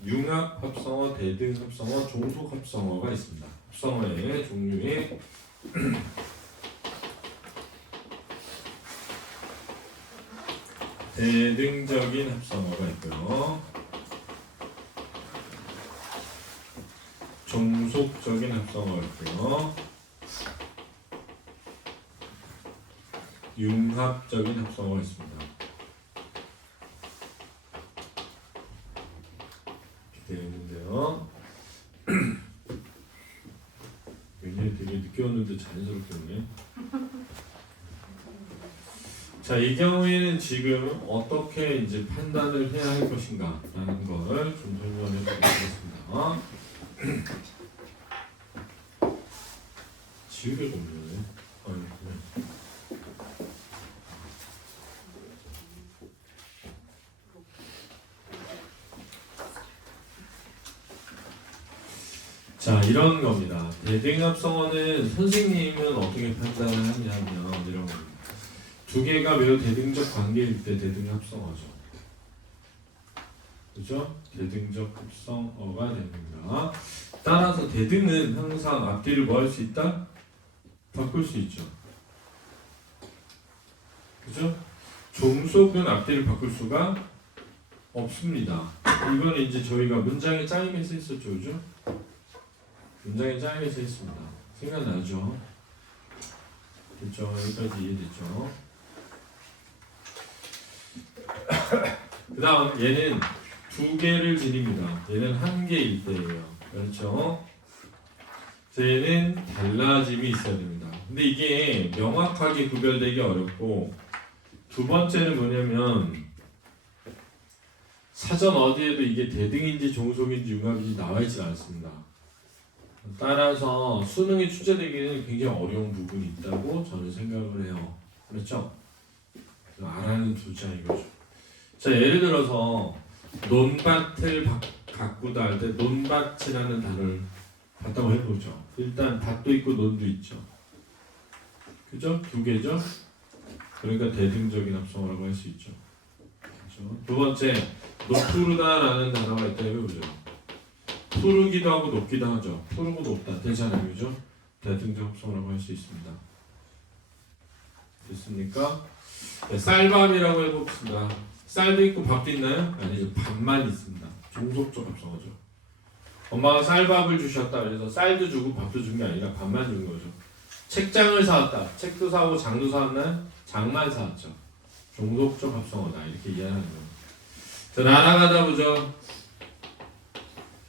융합 합성어, 대등 합성어, 종속 합성어가 있습니다. 합성어의 종류에 대등적인 합성어가 있고요. 종속적인 합성어가 있고요. 융합적인 합성어가 있습니다. 이렇게 되어 있는데요. 굉장히 되게 늦게 왔는데 자연스럽게 오네. 자, 이 경우에는 지금 어떻게 이제 판단을 해야 할 것인가라는 걸 좀 설명해 보도록 하겠습니다. 지우개가 없네. 자, 이런 겁니다. 대등합성어는 선생님은 어떻게 판단을 하냐면 이런 겁니다. 두 개가 매우 대등적 관계일 때 대등합성어죠. 그죠? 대등적 합성어가 됩니다. 따라서 대등은 항상 앞뒤를 뭐 할 수 있다? 바꿀 수 있죠. 그죠? 종속은 앞뒤를 바꿀 수가 없습니다. 이거는 이제 저희가 문장의 짜임에서 했었죠. 그죠? 문장의 짜임에서 했습니다. 생각나죠? 됐죠? 여기까지 이해됐죠? 그 다음 얘는 두 개를 지닙니다. 얘는 한 개일 때예요. 그렇죠? 얘는 달라짐이 있어야 됩니다. 근데 이게 명확하게 구별되기 어렵고 두 번째는 뭐냐면 사전 어디에도 이게 대등인지 종속인지 융합인지 나와 있지 않습니다. 따라서 수능에 출제되기는 굉장히 어려운 부분이 있다고 저는 생각을 해요. 그렇죠? 알아는 두자 이거죠. 자, 예를 들어서 논밭을 가꾸다 할 때 논밭이라는 단어를 봤다고 해보죠. 일단 밭도 있고 논도 있죠. 그죠? 두 개죠? 그러니까 대등적인 합성어라고 할 수 있죠. 그렇죠? 두 번째, 높푸르다라는 단어가 있다 해보죠. 푸르기도 하고 높기도 하죠. 푸르고 높다 되잖아요. 그죠? 대등적 합성어라고 할 수 있습니다. 됐습니까? 네, 쌀밥이라고 해봅시다. 쌀도 있고 밥도 있나요? 아니죠. 밥만 있습니다. 종속적 합성어죠. 엄마가 쌀밥을 주셨다. 그래서 쌀도 주고 밥도 준 게 아니라 밥만 준 거죠. 책장을 사왔다. 책도 사고 장도 사왔나요? 장만 사왔죠. 종속적 합성어다. 이렇게 이해하는 거예요. 자, 날아가다 보죠.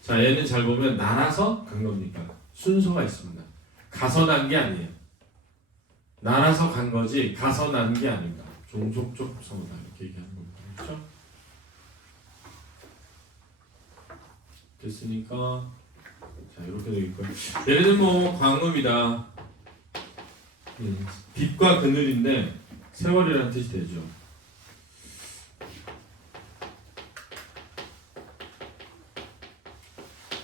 자, 자, 얘는 잘 보면 날아서 간 겁니까? 순서가 있습니다. 가서 난 게 아니에요. 날아서 간 거지 가서 난 게 아닙니다. 종속적 부사어다 이렇게 얘기하는 겁니다. 그렇죠? 됐으니까 자 이렇게 되겠고요. 예를 들면 뭐 광음이다. 빛과 그늘인데 세월이라는 뜻이 되죠.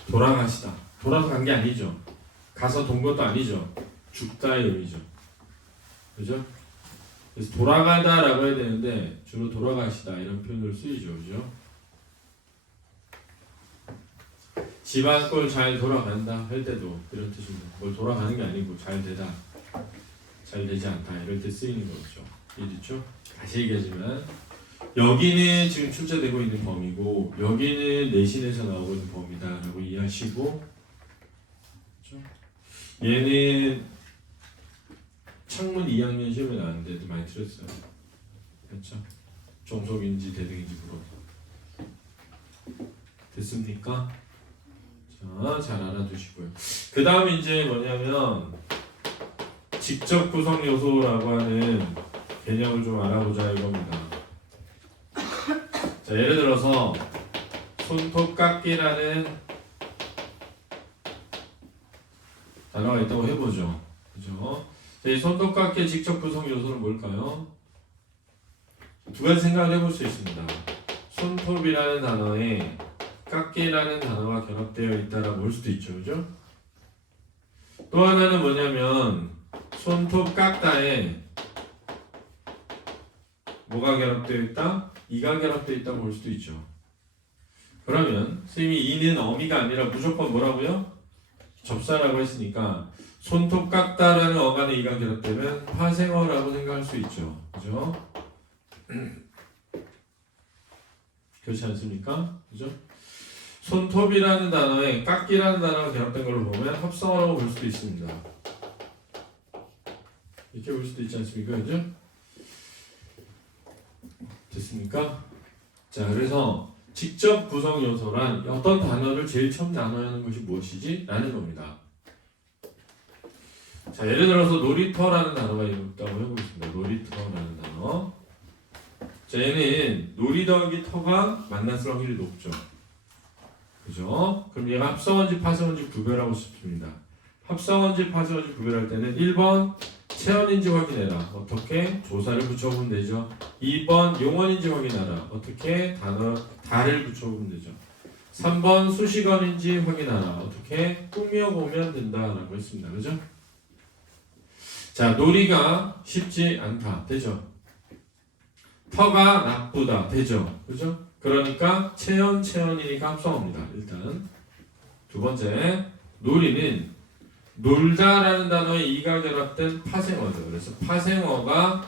돌아가시다. 돌아서 간 게 아니죠. 가서 돈 것도 아니죠. 죽다의 의미죠. 그죠? 그래서 돌아가다라고 해야 되는데 주로 돌아가시다 이런 표현을 쓰이죠. 그죠? 집안 꼴 잘 돌아간다 할 때도 이런 뜻입니다. 뭘 돌아가는 게 아니고 잘 되다, 잘 되지 않다 이럴 때 쓰이는 거죠. 이해됐죠? 다시 얘기하지만 여기는 지금 출제되고 있는 범위고 여기는 내신에서 나오고 있는 범위다라고 이해하시고, 그렇죠? 얘는 창문 2학년 시험에 나왔는데도 많이 틀렸어요. 그렇죠? 종속인지 대등인지 물어서 됐습니까? 자, 잘 알아두시고요. 그 다음 이제 뭐냐면 직접 구성 요소라고 하는 개념을 좀 알아보자 이겁니다. 자, 예를 들어서 손톱깎이라는 단어가 있다고 해보죠. 그죠? 자, 이 손톱깎이의 직접 구성 요소는 뭘까요? 두 가지 생각을 해볼 수 있습니다. 손톱이라는 단어에 깎기라는 단어가 결합되어 있다라고 볼 수도 있죠. 그죠? 또 하나는 뭐냐면 손톱 깎다에 뭐가 결합되어 있다? 이가 결합되어 있다고 볼 수도 있죠. 그러면 선생님이 이는 어미가 아니라 무조건 뭐라고요? 접사라고 했으니까 손톱 깎다라는 어간에 이가 결합되면 파생어라고 생각할 수 있죠. 그죠? 그렇지 않습니까? 그죠? 손톱이라는 단어에 깎기라는 단어가 결합된 걸로 보면 합성어라고 볼 수도 있습니다. 이렇게 볼 수도 있지 않습니까? 그죠? 됐습니까? 자, 그래서 직접 구성 요소란 어떤 단어를 제일 처음 나눠야 하는 것이 무엇이지? 라는 겁니다. 자, 예를 들어서 놀이터라는 단어가 있다고 해보겠습니다. 놀이터라는 단어. 자, 얘는 놀이 더하기 터가 만났을 확률이 높죠. 그죠? 그럼 얘가 합성어인지 파생어인지 구별하고 싶습니다. 합성어인지 파생어인지 구별할 때는 1번 체언인지 확인해라. 어떻게? 조사를 붙여보면 되죠. 2번 용언인지 확인하라. 어떻게? 다를 붙여보면 되죠. 3번 수식어인지 확인하라. 어떻게? 꾸며보면 된다라고 했습니다. 그죠? 자, 놀이가 쉽지 않다. 되죠? 터가 나쁘다. 되죠? 그죠? 그러니까 체언이니까 합성어입니다. 일단 두 번째, 놀이는 놀다라는 단어에 이가 결합된 파생어죠. 그래서 파생어가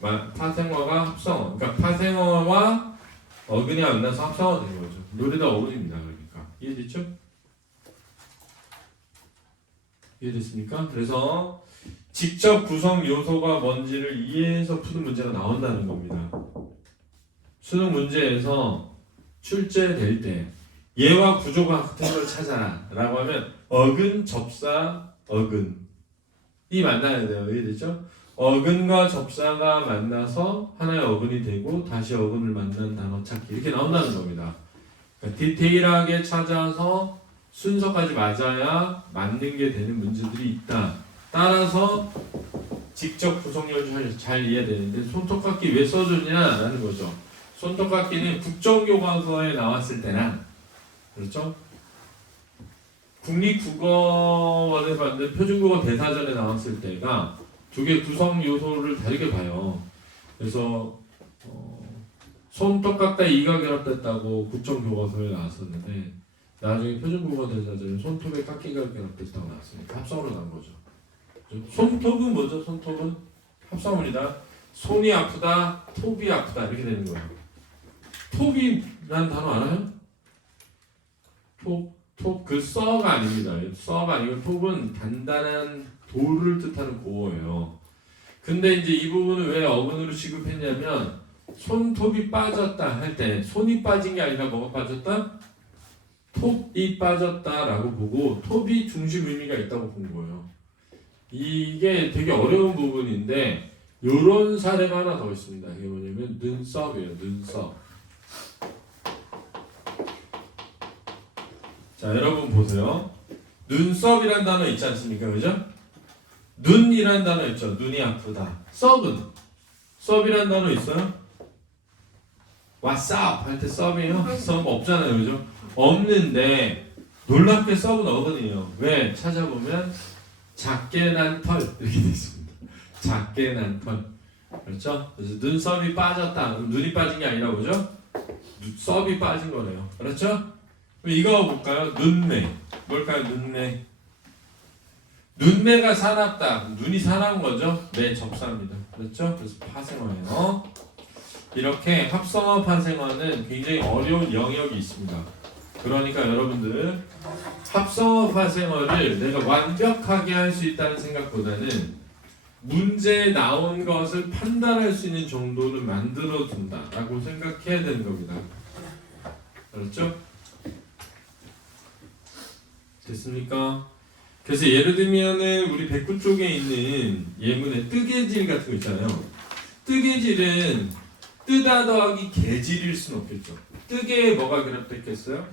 합성어. 그러니까 파생어와 어근이 만나서 합성어 된 거죠. 놀이다 어근입니다. 그러니까 이해됐죠? 이해됐습니까? 그래서 직접 구성 요소가 뭔지를 이해해서 푸는 문제가 나온다는 겁니다. 수능 문제에서 출제될 때 얘와 구조가 같은 걸 찾아라 라고 하면 어근, 접사, 어근이 만나야 돼요. 이해되죠? 어근과 접사가 만나서 하나의 어근이 되고 다시 어근을 만난 단어 찾기 이렇게 나온다는 겁니다. 그러니까 디테일하게 찾아서 순서까지 맞아야 맞는 게 되는 문제들이 있다. 따라서 직접 구성력을 잘 이해되는데 손톱깎이 왜 써줬냐라는 거죠. 손톱깎이는 국정교과서에 나왔을 때나 그렇죠? 국립국어원에서 만든 표준국어 대사전에 나왔을 때가 두 개 구성 요소를 다르게 봐요. 그래서 손톱 깎다 이가 결합됐다고 국정교과서에 나왔었는데 나중에 표준국어 대사전에 손톱에 깎기가 결합됐다고 나왔으니까 합성으로 나온 거죠. 손톱은 뭐죠? 손톱은 합성어입니다. 손이 아프다, 톱이 아프다 이렇게 되는 거예요. 톱이라는 단어 알아요? 톱 그 써가 아닙니다. 써가 아니고 톱은 단단한 돌을 뜻하는 고어예요. 근데 이제 이 부분을 왜 어근으로 취급했냐면 손톱이 빠졌다 할 때 손이 빠진 게 아니라 뭐가 빠졌다? 톱이 빠졌다라고 보고 톱이 중심 의미가 있다고 본 거예요. 이게 되게 어려운 부분인데 이런 사례가 하나 더 있습니다. 이게 뭐냐면 눈썹이에요. 눈썹. 자, 여러분 보세요. 눈썹이란 단어 있지 않습니까? 그죠? 눈이란 단어 있죠. 눈이 아프다. 썹은? 썹이란 단어 있어요? What's up? 할 때 썹이에요? 썹 없잖아요. 그죠? 없는데 놀랍게 썹은 어근이에요. 왜? 찾아보면 작게 난 털 이렇게 되어 있습니다. 작게 난 털. 그렇죠? 그래서 눈썹이 빠졌다. 눈이 빠진 게 아니라 뭐죠? 썹이 빠진 거네요. 그렇죠? 이거 볼까요? 눈매. 뭘까요? 눈매. 눈매가 사납다. 눈이 사나운 거죠? 네, 접사입니다. 그렇죠? 그래서 파생어예요. 이렇게 합성어 파생어는 굉장히 어려운 영역이 있습니다. 그러니까 여러분들 합성어 파생어를 내가 완벽하게 할 수 있다는 생각보다는 문제에 나온 것을 판단할 수 있는 정도를 만들어 둔다라고 생각해야 되는 겁니다. 그렇죠? 됐습니까? 그래서 예를 들면은 우리 백구 쪽에 있는 예문에 뜨개질 같은 거 있잖아요. 뜨개질은 뜨다 더하기 개질일 수는 없겠죠. 뜨개에 뭐가 결합됐겠어요?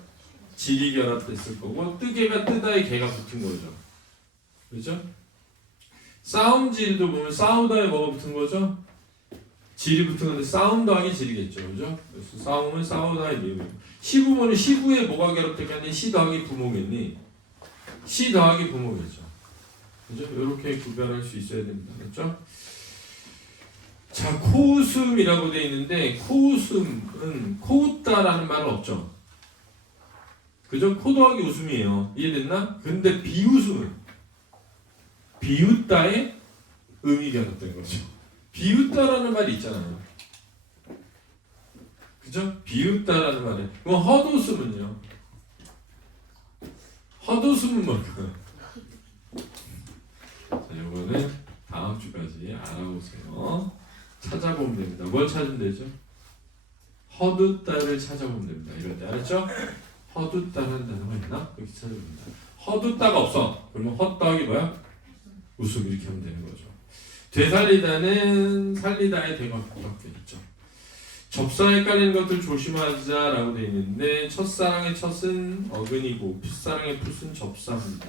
질이 결합됐을 거고 뜨개가 뜨다에 개가 붙은 거죠. 그렇죠? 싸움질도 보면 싸우다에 뭐가 붙은 거죠? 질이 붙은 건데 싸움 더하기 질이겠죠. 그죠? 그래서 싸움은 싸우다의 내용이고 시부모는 시부에 뭐가 결합됐겠니? 시 더하기 부모겠니? 시 더하기 부모겠죠. 그죠? 이렇게 구별할 수 있어야 됩니다. 그렇죠? 자, 코웃음이라고 되어 있는데 코웃음은 코웃다라는 말은 없죠. 그죠? 코 더하기 웃음이에요. 이해됐나? 근데 비웃음은 비웃다의 음이 결합된 거죠. 비웃다라는 말이 있잖아요. 그죠? 비웃다라는 말이. 그럼 헛웃음은요? 헛웃음은 뭘까요? 자, 요거는 다음 주까지 알아보세요. 찾아보면 됩니다. 뭘 찾으면 되죠? 헛웃다를 찾아보면 됩니다. 이럴 때 알았죠? 헛웃다라는 단어가 있나? 이렇게 찾아봅니다. 헛웃다가 없어. 그러면 헛 더하기 뭐야? 웃음 이렇게 하면 되는 거죠. 되살리다는 살리다의 대각밖에 있죠. 접사 헷갈리는 것들 조심하자라고 되어 있는데 첫사랑의 첫은 어근이고 풋사랑의 풋은 접사입니다.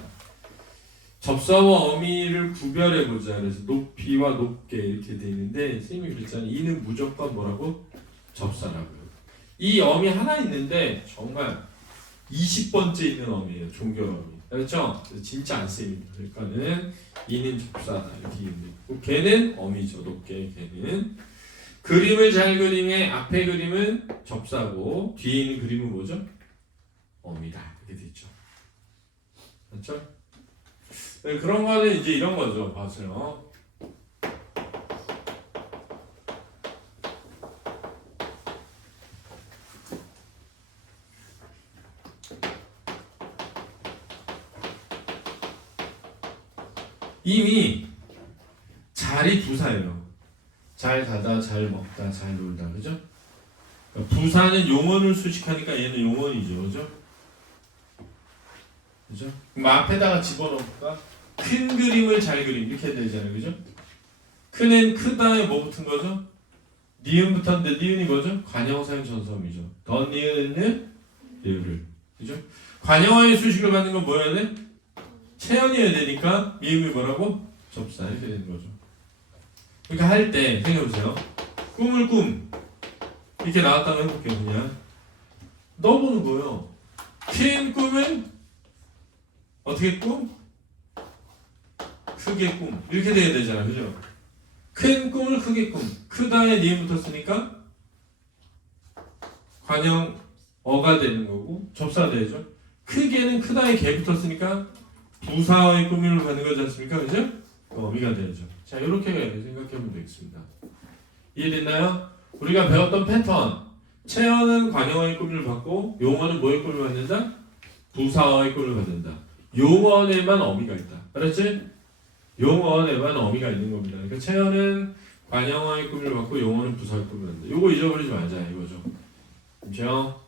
접사와 어미를 구별해보자. 그래서 높이와 높게 이렇게 되어 있는데 선생님이 그랬잖아요. 이는 무조건 뭐라고? 접사라고요. 이 어미 하나 있는데 정말 20번째 있는 어미예요. 종결 어미. 그렇죠? 진짜 안 쓰입니다. 그러니까는 이는 접사다 이렇게 얘기합니다. 걔는 어미죠. 높게 걔는. 그림을 잘 그림의 앞에 그림은 접사고 뒤에 있는 그림은 뭐죠? 어미다 이렇게 되죠. 그렇죠? 네, 그런 거는 이제 이런 거죠. 봐세요. 이미 잘이 부사예요. 잘 자다, 잘 먹다, 잘 놀다, 그죠? 그러니까 부사는 용언을 수식하니까 얘는 용언이죠, 그죠? 그죠? 그럼 앞에다가 집어넣을까? 큰 그림을 잘 그림 이렇게 되잖아요, 그죠? 큰엔 크다에 뭐 붙은 거죠? 니은 붙었는데 니은이 뭐죠? 관형사형 전섬이죠. 더 니은은 리을, 그죠? 관형어의 수식을 받는 건 뭐여야 돼? 체연이어야 되니까 미음이 뭐라고? 접사 이렇게 되는 거죠. 그러니까 할 때 생각해보세요. 꿈을 꿈 이렇게 나왔다고 해볼게요. 그냥 넣어보는 거예요. 큰 꿈은 어떻게 꿈? 크게 꿈 이렇게 돼야 되잖아, 그죠? 큰 꿈을 크게 꿈. 크다에 니은 붙었으니까 관형어가 되는 거고 접사가 되죠. 크게는 크다에 개 붙었으니까 부사의 꾸밈을 받는 거지 않습니까? 그죠? 어미가 되죠. 자, 이렇게 생각해보면 되겠습니다. 이해됐나요? 우리가 배웠던 패턴. 체어는 관형어의 꾸밈을 받고 용어는 뭐의 꾸밈을 받는다? 부사어의 꾸밈을 받는다. 용어에만 어미가 있다. 알았지? 용어에만 어미가 있는 겁니다. 그러니까 체어는 관형어의 꾸밈을 받고 용어는 부사의 꾸밈을 받는다. 요거 잊어버리지 말자 이거죠. 그죠?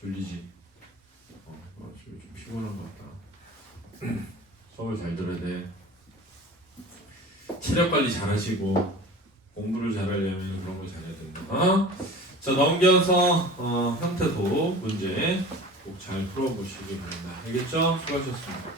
졸리지? 피곤한 것 같다. 수업을 잘 들어야 돼. 체력 관리 잘 하시고 공부를 잘하려면 그런 거 잘해야 된다. 자, 넘겨서 형태도 문제 꼭 잘 풀어보시기 바랍니다. 알겠죠? 수고하셨습니다.